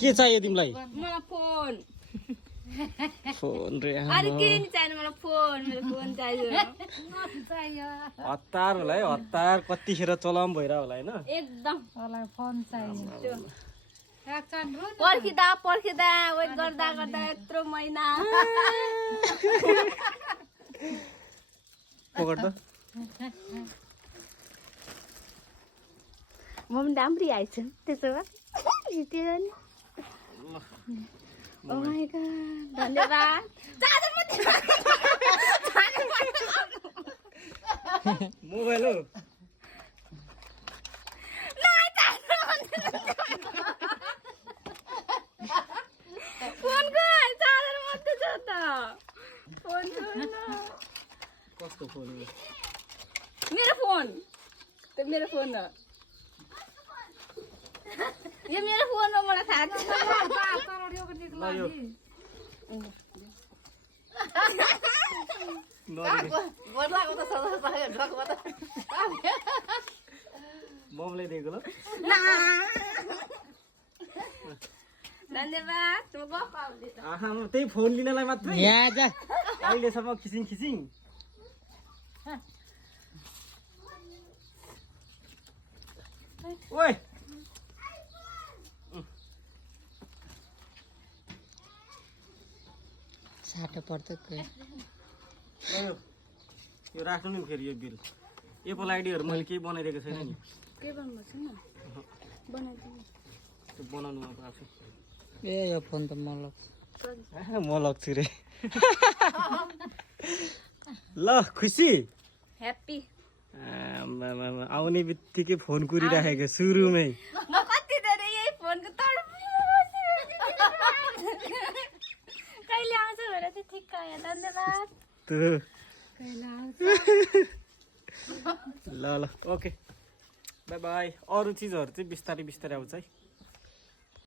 के चाहियो तिमीलाई मलाई फोन फोन रे अरे के नि चाहिदैन मलाई फोन मेरो फोन चाहियो हतार होला है हतार कतिखेर चलाम भइरा होला हैन एकदम मलाई फोन चाहियो पर्खिँदा पर्खिँदा वेट गर्दा गर्दा यत्रो महिना पकड त म पनि राम्री आइछु त्यसो भए जित्यो नि ओ माय गॉड धन्यवाद मोबाइल हो फोनको चार्जर मात्रै छ त फोन कस्तो फोन हो मेरो फोन त्यो मेरो फोन हो यो मेरो फोन हो मलाई थाहा छ ल यो नरिगे ममले दिएको ल धन्यवाद म गफ आउँदैछ आहा म त्यही फोन लिनलाई मात्रै यहाँ जा अहिलेसम्म खिसिङ खिसिङ ओइ साटो पर्छ ल यो राख्नु नि फेरि यो बिल एप्पल आइडीहरू मैले केही बनाइदिएको छैन नि के भन्नु छैन बनाइदिनु त्यो बनाउनु अब आफै ए यो फोन त म लग्छ म लग्छु रे ल खुसी ह्याप्पी आमामामा आउने बित्तिकै फोन कुरिराखेको सुरुमै म कति धेरै यही फोनको कहिले आउँछ भनेर चाहिँ ठिक्क आयो धन्यवाद ल ल ओके बाई बाई अरू चिजहरू चाहिँ बिस्तारै बिस्तारै आउँछ है